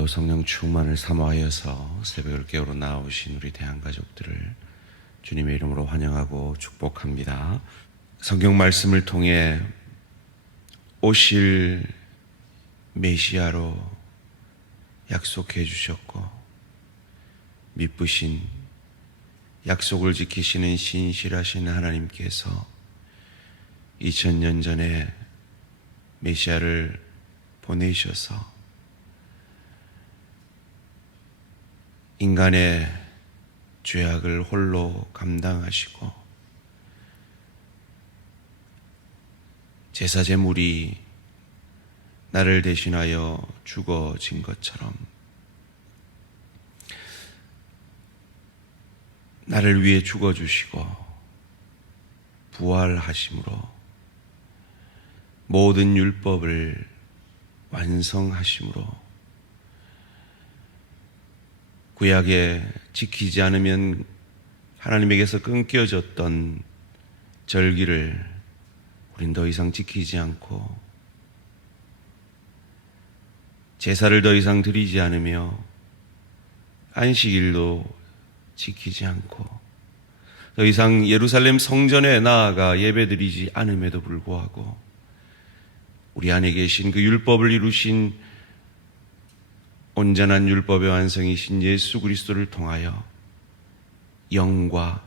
오늘도 성령 충만을 사모하여서 새벽을 깨우러 나오신 우리 대한가족들을 주님의 이름으로 환영하고 축복합니다. 성경 말씀을 통해 오실 메시아로 약속해 주셨고 미쁘신 약속을 지키시는 신실하신 하나님께서 2000년 전에 메시아를 보내셔서 인간의 죄악을 홀로 감당하시고 제사 제물이 나를 대신하여 죽어진 것처럼 나를 위해 죽어주시고 부활하심으로 모든 율법을 완성하심으로 구약에 지키지 않으면 하나님에게서 끊겨졌던 절기를 우린 더 이상 지키지 않고 제사를 더 이상 드리지 않으며 안식일도 지키지 않고 더 이상 예루살렘 성전에 나아가 예배드리지 않음에도 불구하고 우리 안에 계신 그 율법을 이루신 온전한 율법의 완성이신 예수 그리스도를 통하여 영과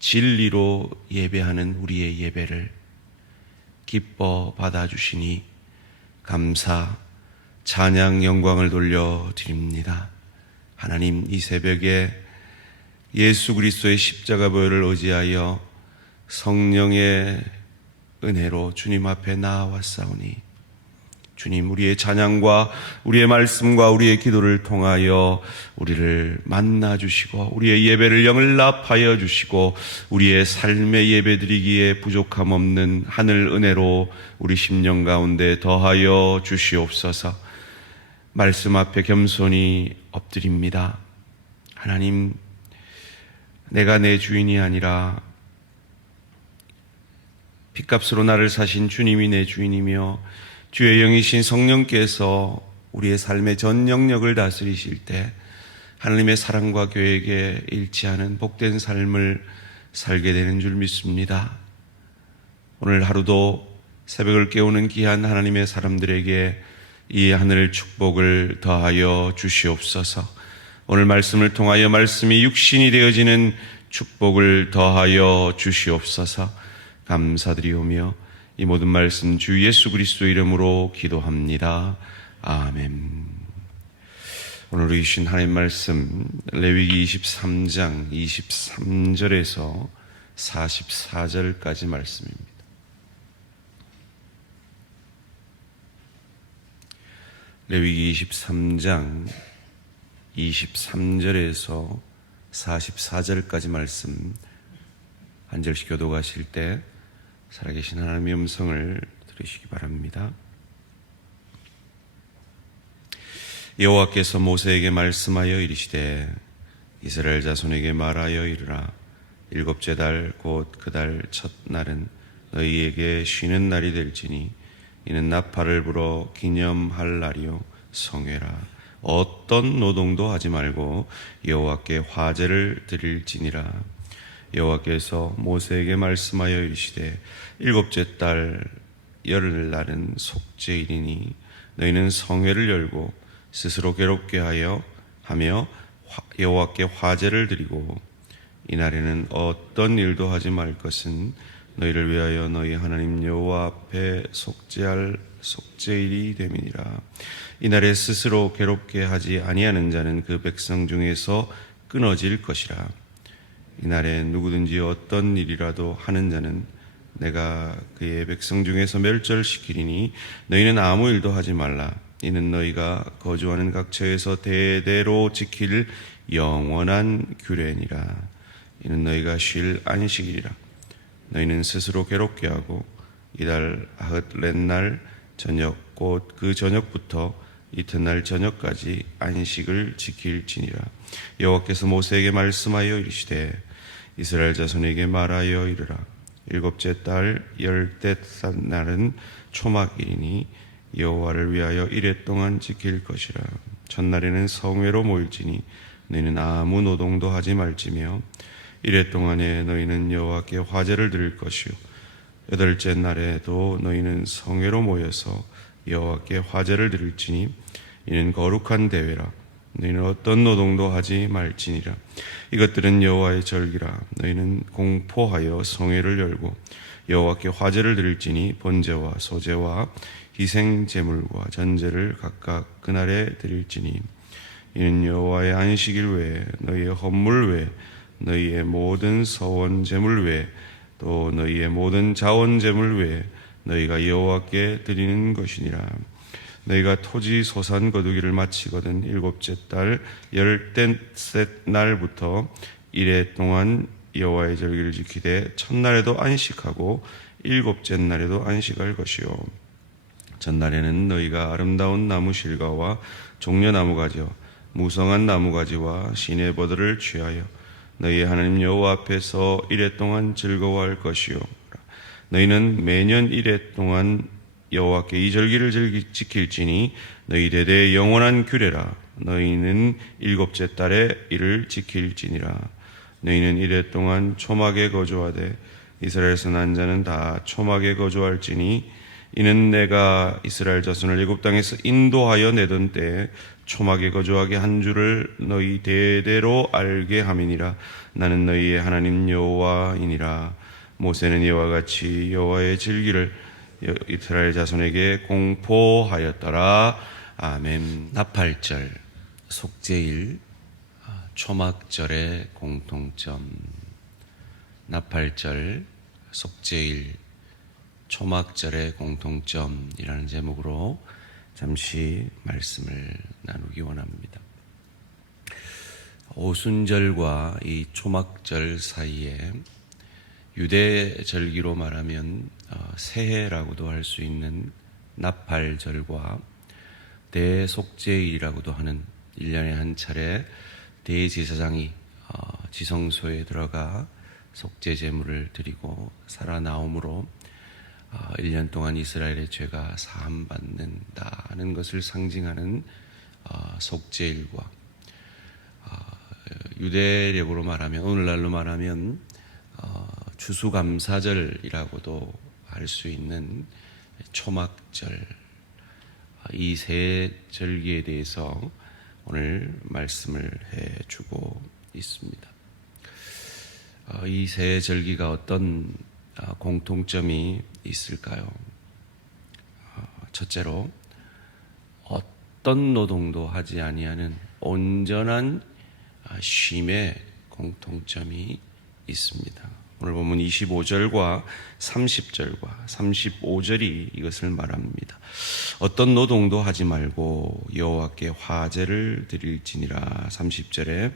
진리로 예배하는 우리의 예배를 기뻐 받아주시니 감사, 찬양, 영광을 돌려드립니다. 하나님, 이 새벽에 예수 그리스도의 십자가 보혈을 의지하여 성령의 은혜로 주님 앞에 나아왔사오니 주님, 우리의 찬양과 우리의 말씀과 우리의 기도를 통하여 우리를 만나주시고 우리의 예배를 영을납하여 주시고 우리의 삶의 예배드리기에 부족함 없는 하늘 은혜로 우리 심령 가운데 더하여 주시옵소서. 말씀 앞에 겸손히 엎드립니다. 하나님, 내가 내 주인이 아니라 핏값으로 나를 사신 주님이 내 주인이며 주의 영이신 성령께서 우리의 삶의 전 영역을 다스리실 때 하나님의 사랑과 계획에 일치하는 복된 삶을 살게 되는 줄 믿습니다. 오늘 하루도 새벽을 깨우는 귀한 하나님의 사람들에게 이 하늘 축복을 더하여 주시옵소서. 오늘 말씀을 통하여 말씀이 육신이 되어지는 축복을 더하여 주시옵소서. 감사드리오며 이 모든 말씀 주 예수 그리스도 이름으로 기도합니다. 아멘. 오늘 주신 하나님 말씀 레위기 23장 23절에서 44절까지 말씀입니다. 레위기 23장 23절에서 44절까지 말씀 한 절씩 교독하실 때 살아계신 하나님의 음성을 들으시기 바랍니다. 여호와께서 모세에게 말씀하여 이르시되 이스라엘 자손에게 말하여 이르라. 일곱째 달 곧 그 달 첫날은 너희에게 쉬는 날이 될지니 이는 나팔을 불어 기념할 날이요 성회라. 어떤 노동도 하지 말고 여호와께 화제를 드릴지니라. 여호와께서 모세에게 말씀하여 이르시되 일곱째 달 열흘날은 속죄일이니 너희는 성회를 열고 스스로 괴롭게 하며 여호와께 화제를 드리고 이날에는 어떤 일도 하지 말 것은 너희를 위하여 너희 하나님 여호와 앞에 속죄할 속죄일이 됨이니라. 이날에 스스로 괴롭게 하지 아니하는 자는 그 백성 중에서 끊어질 것이라. 이날에 누구든지 어떤 일이라도 하는 자는 내가 그의 백성 중에서 멸절시키리니 너희는 아무 일도 하지 말라. 이는 너희가 거주하는 각처에서 대대로 지킬 영원한 규례니라. 이는 너희가 쉴 안식일이라. 너희는 스스로 괴롭게 하고 이달 하흘렛날 저녁 곧 그 저녁부터 이튿날 저녁까지 안식을 지킬지니라. 여호와께서 모세에게 말씀하여 이르시되 이스라엘 자손에게 말하여 이르라. 일곱째 달 열댓 날은 초막일이니 여호와를 위하여 이레 동안 지킬 것이라. 첫날에는 성회로 모일지니 너희는 아무 노동도 하지 말지며 이레 동안에 너희는 여호와께 화제를 드릴 것이요 여덟째 날에도 너희는 성회로 모여서 여호와께 화제를 드릴지니 이는 거룩한 대회라. 너희는 어떤 노동도 하지 말지니라. 이것들은 여호와의 절기라. 너희는 공포하여 성회를 열고 여호와께 화제를 드릴지니 번제와 소제와 희생 제물과 전제를 각각 그날에 드릴지니 이는 여호와의 안식일 외에 너희의 헌물 외에 너희의 모든 서원 제물 외에 또 너희의 모든 자원 제물 외에 너희가 여호와께 드리는 것이니라. 너희가 토지 소산 거두기를 마치거든 일곱째 달 열댓셋 날부터 이레 동안 여호와의 절기를 지키되 첫날에도 안식하고 일곱째 날에도 안식할 것이요 전날에는 너희가 아름다운 나무 실과와 종려나무 가지와 무성한 나무 가지와 시내버들을 취하여 너희의 하나님 여호와 앞에서 이레 동안 즐거워할 것이요 너희는 매년 이레 동안 여호와께 이 절기를 지킬지니 너희 대대의 영원한 규례라. 너희는 일곱째 달에 이를 지킬지니라. 너희는 이레 동안 초막에 거주하되 이스라엘에서 난 자는 다 초막에 거주할지니 이는 내가 이스라엘 자손을 애굽 땅에서 인도하여 내던 때에 초막에 거주하게 한 줄을 너희 대대로 알게 함이니라. 나는 너희의 하나님 여호와이니라. 모세는 이와 같이 여호와의 절기를 이스라엘 자손에게 공포하였더라. 아멘. 나팔절, 속죄일, 초막절의 공통점. 나팔절, 속죄일, 초막절의 공통점이라는 제목으로 잠시 말씀을 나누기 원합니다. 오순절과 이 초막절 사이에 유대 절기로 말하면 새해라고도 할 수 있는 나팔절과 대속죄일이라고도 하는 1년에 한 차례 대제사장이 지성소에 들어가 속죄 제물을 드리고 살아나옴으로 1년 동안 이스라엘의 죄가 사함받는다는 것을 상징하는 속죄일과 유대력으로 말하면 오늘날로 말하면 추수감사절이라고도 할 수 있는 초막절, 이 세 절기에 대해서 오늘 말씀을 해주고 있습니다. 이 세 절기가 어떤 공통점이 있을까요? 첫째로 어떤 노동도 하지 아니하는 온전한 쉼의 공통점이 있습니다. 오늘 보면 25절과 30절과 35절이 이것을 말합니다. 어떤 노동도 하지 말고 여호와께 화제를 드릴지니라. 30절에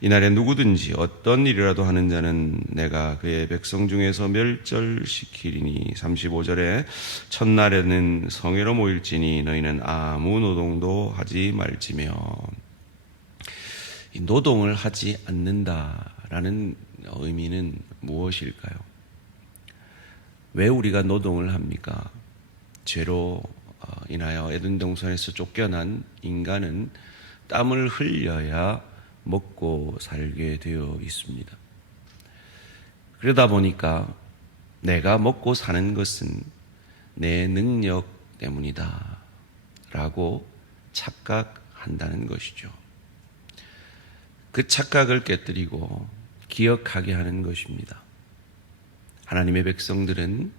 이날에 누구든지 어떤 일이라도 하는 자는 내가 그의 백성 중에서 멸절시키리니. 35절에 첫날에는 성회로 모일지니 너희는 아무 노동도 하지 말지며. 이 노동을 하지 않는다라는 의미는 무엇일까요? 왜 우리가 노동을 합니까? 죄로 인하여 에덴 동산에서 쫓겨난 인간은 땀을 흘려야 먹고 살게 되어 있습니다. 그러다 보니까 내가 먹고 사는 것은 내 능력 때문이다 라고 착각한다는 것이죠. 그 착각을 깨뜨리고 기억하게 하는 것입니다. 하나님의 백성들은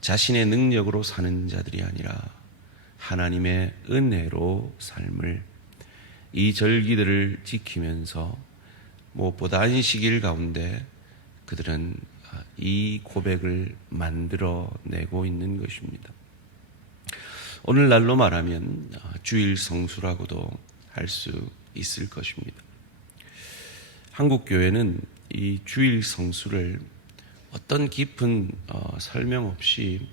자신의 능력으로 사는 자들이 아니라 하나님의 은혜로 삶을, 이 절기들을 지키면서 무엇보다 안식일 가운데 그들은 이 고백을 만들어내고 있는 것입니다. 오늘날로 말하면 주일 성수라고도 할 수 있을 것입니다. 한국 교회는 이 주일 성수를 어떤 깊은 설명 없이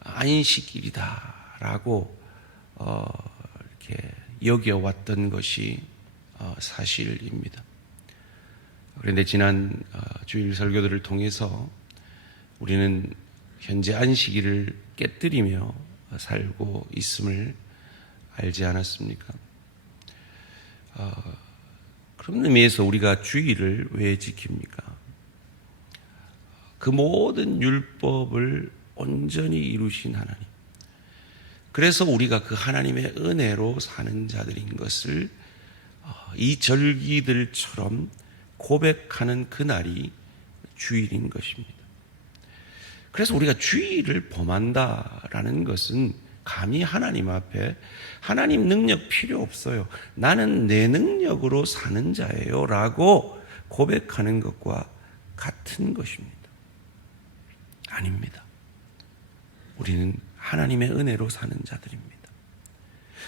안식일이다라고 이렇게 여겨왔던 것이 사실입니다. 그런데 지난 주일 설교들을 통해서 우리는 현재 안식일을 깨뜨리며 살고 있음을 알지 않았습니까? 그런 의미에서 우리가 주의를 왜 지킵니까? 그 모든 율법을 온전히 이루신 하나님. 그래서 우리가 그 하나님의 은혜로 사는 자들인 것을 이 절기들처럼 고백하는 그날이 주일인 것입니다. 그래서 우리가 주일을 범한다라는 것은 감히 하나님 앞에 하나님 능력 필요 없어요. 나는 내 능력으로 사는 자예요 라고 고백하는 것과 같은 것입니다. 아닙니다. 우리는 하나님의 은혜로 사는 자들입니다.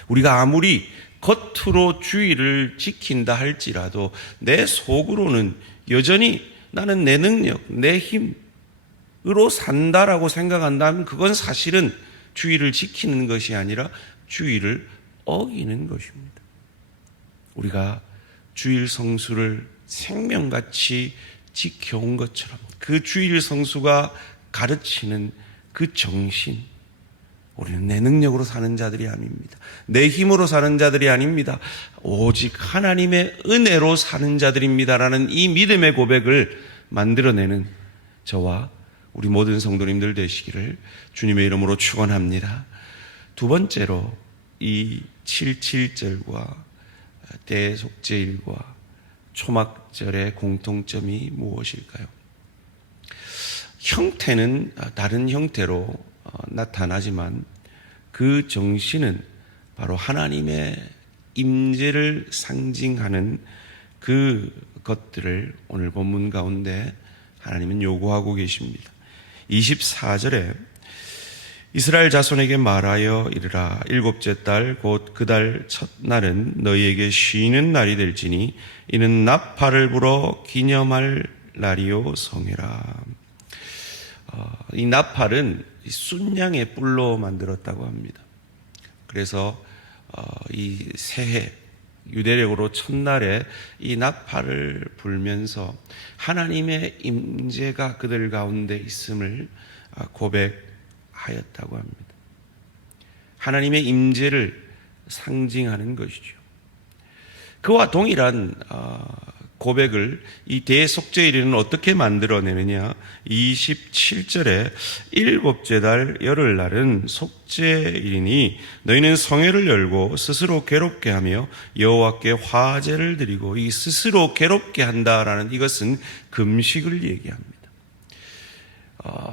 우리가 아무리 겉으로 주의를 지킨다 할지라도 내 속으로는 여전히 나는 내 능력, 내 힘으로 산다라고 생각한다면 그건 사실은 주의를 지키는 것이 아니라 주의를 어기는 것입니다. 우리가 주일 성수를 생명같이 지켜온 것처럼 그 주일 성수가 가르치는 그 정신, 우리는 내 능력으로 사는 자들이 아닙니다. 내 힘으로 사는 자들이 아닙니다. 오직 하나님의 은혜로 사는 자들입니다라는 이 믿음의 고백을 만들어내는 저와 우리 모든 성도님들 되시기를 주님의 이름으로 축원합니다. 두 번째로 이 77절과 대속죄일과 초막절의 공통점이 무엇일까요? 형태는 다른 형태로 나타나지만 그 정신은 바로 하나님의 임재를 상징하는 그 것들을 오늘 본문 가운데 하나님은 요구하고 계십니다. 24절에 이스라엘 자손에게 말하여 이르라 일곱째 달 곧 그 달 첫날은 너희에게 쉬는 날이 될지니 이는 나팔을 불어 기념할 날이요 성회라. 이 나팔은 순양의 뿔로 만들었다고 합니다. 그래서 이 새해 유대력으로 첫날에 이 나팔을 불면서 하나님의 임재가 그들 가운데 있음을 고백하였다고 합니다. 하나님의 임재를 상징하는 것이죠. 그와 동일한 고백을 이 대속죄일에는 어떻게 만들어내느냐? 27절에 일곱째 달 열흘날은 속죄일이니 너희는 성회를 열고 스스로 괴롭게 하며 여호와께 화제를 드리고 이 스스로 괴롭게 한다라는 이것은 금식을 얘기합니다.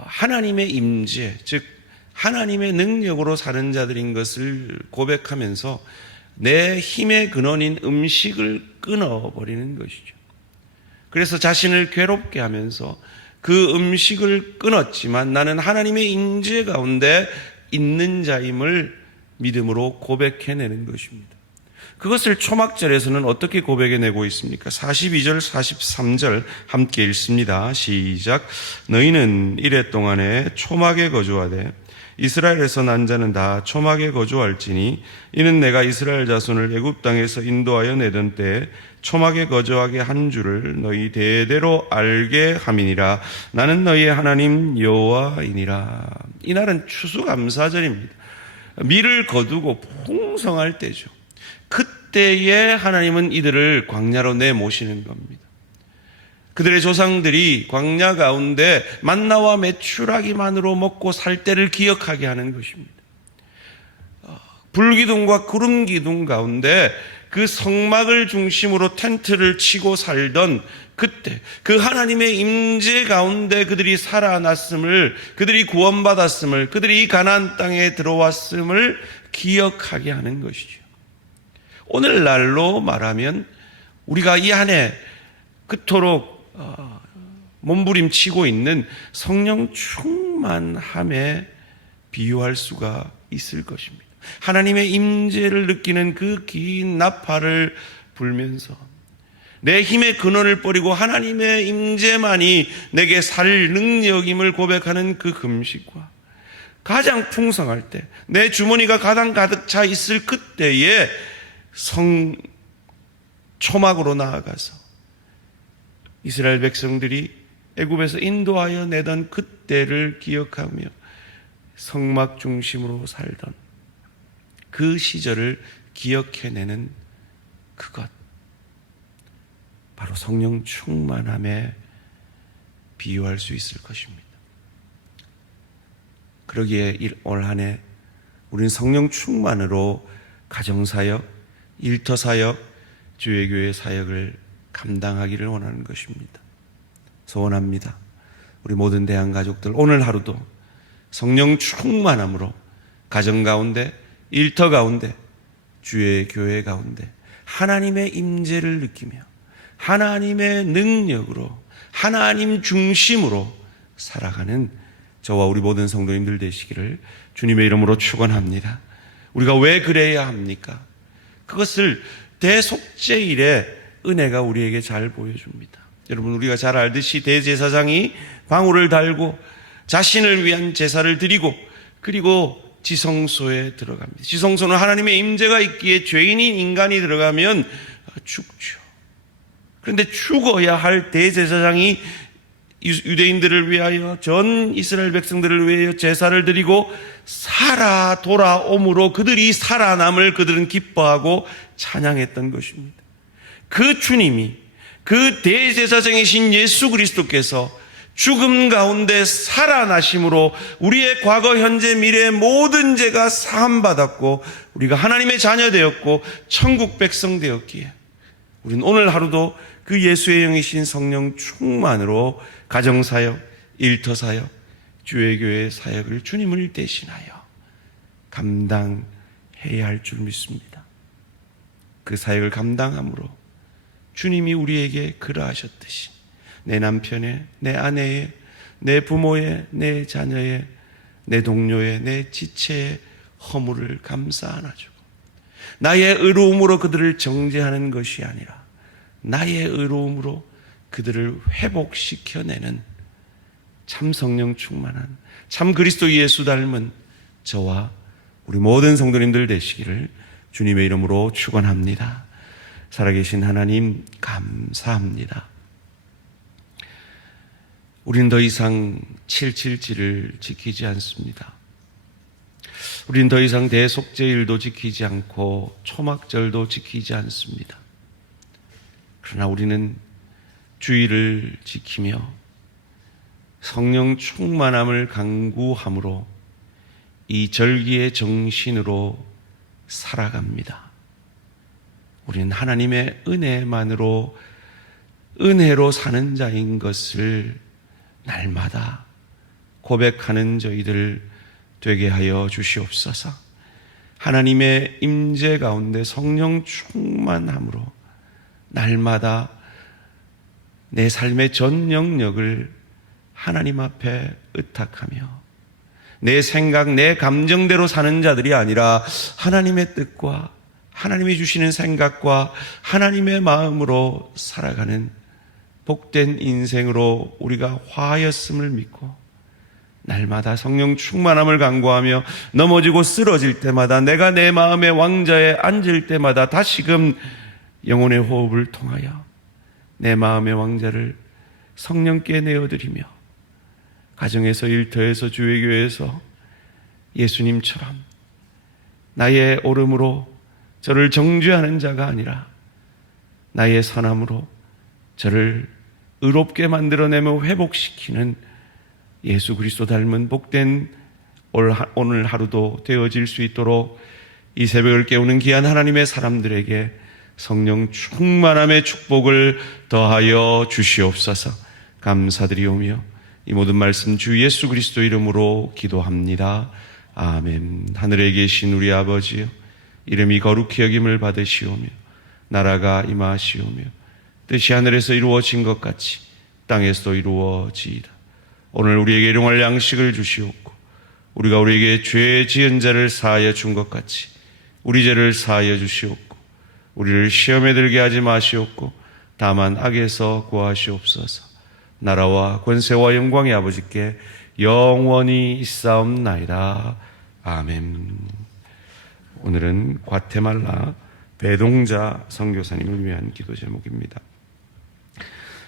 하나님의 임재, 즉 하나님의 능력으로 사는 자들인 것을 고백하면서 내 힘의 근원인 음식을 끊어버리는 것이죠. 그래서 자신을 괴롭게 하면서 그 음식을 끊었지만 나는 하나님의 임재 가운데 있는 자임을 믿음으로 고백해내는 것입니다. 그것을 초막절에서는 어떻게 고백해내고 있습니까? 42절, 43절 함께 읽습니다. 시작. 너희는 이래 동안에 초막에 거주하되 이스라엘에서 난 자는 다 초막에 거주할지니 이는 내가 이스라엘 자손을 애굽 땅에서 인도하여 내던 때에 초막에 거주하게 한 줄을 너희 대대로 알게 함이니라. 나는 너희의 하나님 여호와이니라. 이날은 추수감사절입니다. 밀을 거두고 풍성할 때죠. 그때에 하나님은 이들을 광야로 내모시는 겁니다. 그들의 조상들이 광야 가운데 만나와 메추라기만으로 먹고 살 때를 기억하게 하는 것입니다. 불기둥과 구름기둥 가운데 그 성막을 중심으로 텐트를 치고 살던 그때 그 하나님의 임재 가운데 그들이 살아났음을, 그들이 구원받았음을, 그들이 이 가나안 땅에 들어왔음을 기억하게 하는 것이죠. 오늘날로 말하면 우리가 이 안에 그토록 몸부림치고 있는 성령 충만함에 비유할 수가 있을 것입니다. 하나님의 임재를 느끼는 그 긴 나팔을 불면서 내 힘의 근원을 버리고 하나님의 임재만이 내게 살 능력임을 고백하는 그 금식과 가장 풍성할 때, 내 주머니가 가장 가득 차 있을 그때에 초막으로 나아가서 이스라엘 백성들이 애굽에서 인도하여 내던 그때를 기억하며 성막 중심으로 살던 그 시절을 기억해내는 그것, 바로 성령 충만함에 비유할 수 있을 것입니다. 그러기에 올 한 해 우리는 성령 충만으로 가정사역, 일터사역, 주의교회 사역을 감당하기를 원하는 것입니다. 소원합니다. 우리 모든 대한가족들 오늘 하루도 성령 충만함으로 가정 가운데, 일터 가운데, 주의 교회 가운데 하나님의 임재를 느끼며 하나님의 능력으로 하나님 중심으로 살아가는 저와 우리 모든 성도님들 되시기를 주님의 이름으로 축원합니다. 우리가 왜 그래야 합니까? 그것을 대속죄일의 은혜가 우리에게 잘 보여줍니다. 여러분, 우리가 잘 알듯이 대제사장이 방울을 달고 자신을 위한 제사를 드리고 그리고 지성소에 들어갑니다. 지성소는 하나님의 임재가 있기에 죄인인 인간이 들어가면 죽죠. 그런데 죽어야 할 대제사장이 유대인들을 위하여, 전 이스라엘 백성들을 위하여 제사를 드리고 살아 돌아옴으로 그들이 살아남을 그들은 기뻐하고 찬양했던 것입니다. 그 주님이, 그 대제사장이신 예수 그리스도께서 죽음 가운데 살아나심으로 우리의 과거, 현재, 미래의 모든 죄가 사함받았고 우리가 하나님의 자녀 되었고 천국 백성 되었기에 우리는 오늘 하루도 그 예수의 영이신 성령 충만으로 가정사역, 일터사역, 주의교회 사역을 주님을 대신하여 감당해야 할 줄 믿습니다. 그 사역을 감당함으로 주님이 우리에게 그러하셨듯이 내 남편의, 내 아내의, 내 부모의, 내 자녀의, 내 동료의, 내 지체의 허물을 감싸 안아주고 나의 의로움으로 그들을 정죄하는 것이 아니라 나의 의로움으로 그들을 회복시켜내는 참 성령 충만한, 참 그리스도 예수 닮은 저와 우리 모든 성도님들 되시기를 주님의 이름으로 축원합니다. 살아계신 하나님 감사합니다. 우린 더 이상 777을 지키지 않습니다. 우린 더 이상 대속죄일도 지키지 않고 초막절도 지키지 않습니다. 그러나 우리는 주의를 지키며 성령 충만함을 강구함으로 이 절기의 정신으로 살아갑니다. 우리는 하나님의 은혜만으로, 은혜로 사는 자인 것을 날마다 고백하는 저희들 되게 하여 주시옵소서. 하나님의 임재 가운데 성령 충만함으로 날마다 내 삶의 전 영역을 하나님 앞에 의탁하며 내 생각, 내 감정대로 사는 자들이 아니라 하나님의 뜻과 하나님이 주시는 생각과 하나님의 마음으로 살아가는 복된 인생으로 우리가 화하였음을 믿고 날마다 성령 충만함을 간구하며 넘어지고 쓰러질 때마다 내가 내 마음의 왕좌에 앉을 때마다 다시금 영혼의 호흡을 통하여 내 마음의 왕좌를 성령께 내어드리며 가정에서, 일터에서, 주의교회에서 예수님처럼 나의 옳음으로 저를 정죄하는 자가 아니라 나의 선함으로 저를 의롭게 만들어내며 회복시키는 예수 그리스도 닮은 복된 오늘 하루도 되어질 수 있도록 이 새벽을 깨우는 귀한 하나님의 사람들에게 성령 충만함의 축복을 더하여 주시옵소서. 감사드리오며 이 모든 말씀 주 예수 그리스도 이름으로 기도합니다. 아멘. 하늘에 계신 우리 아버지여, 이름이 거룩히 여김을 받으시오며 나라가 임하시오며 뜻이 하늘에서 이루어진 것 같이 땅에서도 이루어지이다. 오늘 우리에게 일용할 양식을 주시옵고 우리가 우리에게 죄 지은 자를 사하여 준 것 같이 우리 죄를 사하여 주시옵고 우리를 시험에 들게 하지 마시옵고 다만 악에서 구하시옵소서. 나라와 권세와 영광의 아버지께 영원히 있사옵나이다. 아멘. 오늘은 과테말라 배동자 선교사님을 위한 기도 제목입니다.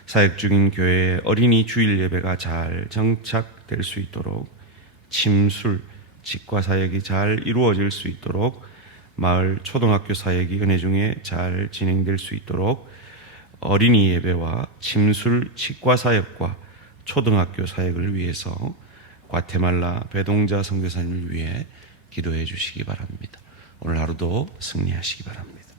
사역 중인 교회에 어린이 주일 예배가 잘 정착될 수 있도록, 침술, 직과 사역이 잘 이루어질 수 있도록, 마을 초등학교 사역이 은혜 중에 잘 진행될 수 있도록 어린이 예배와 침술 치과 사역과 초등학교 사역을 위해서 과테말라 배동자 선교사님을 위해 기도해 주시기 바랍니다. 오늘 하루도 승리하시기 바랍니다.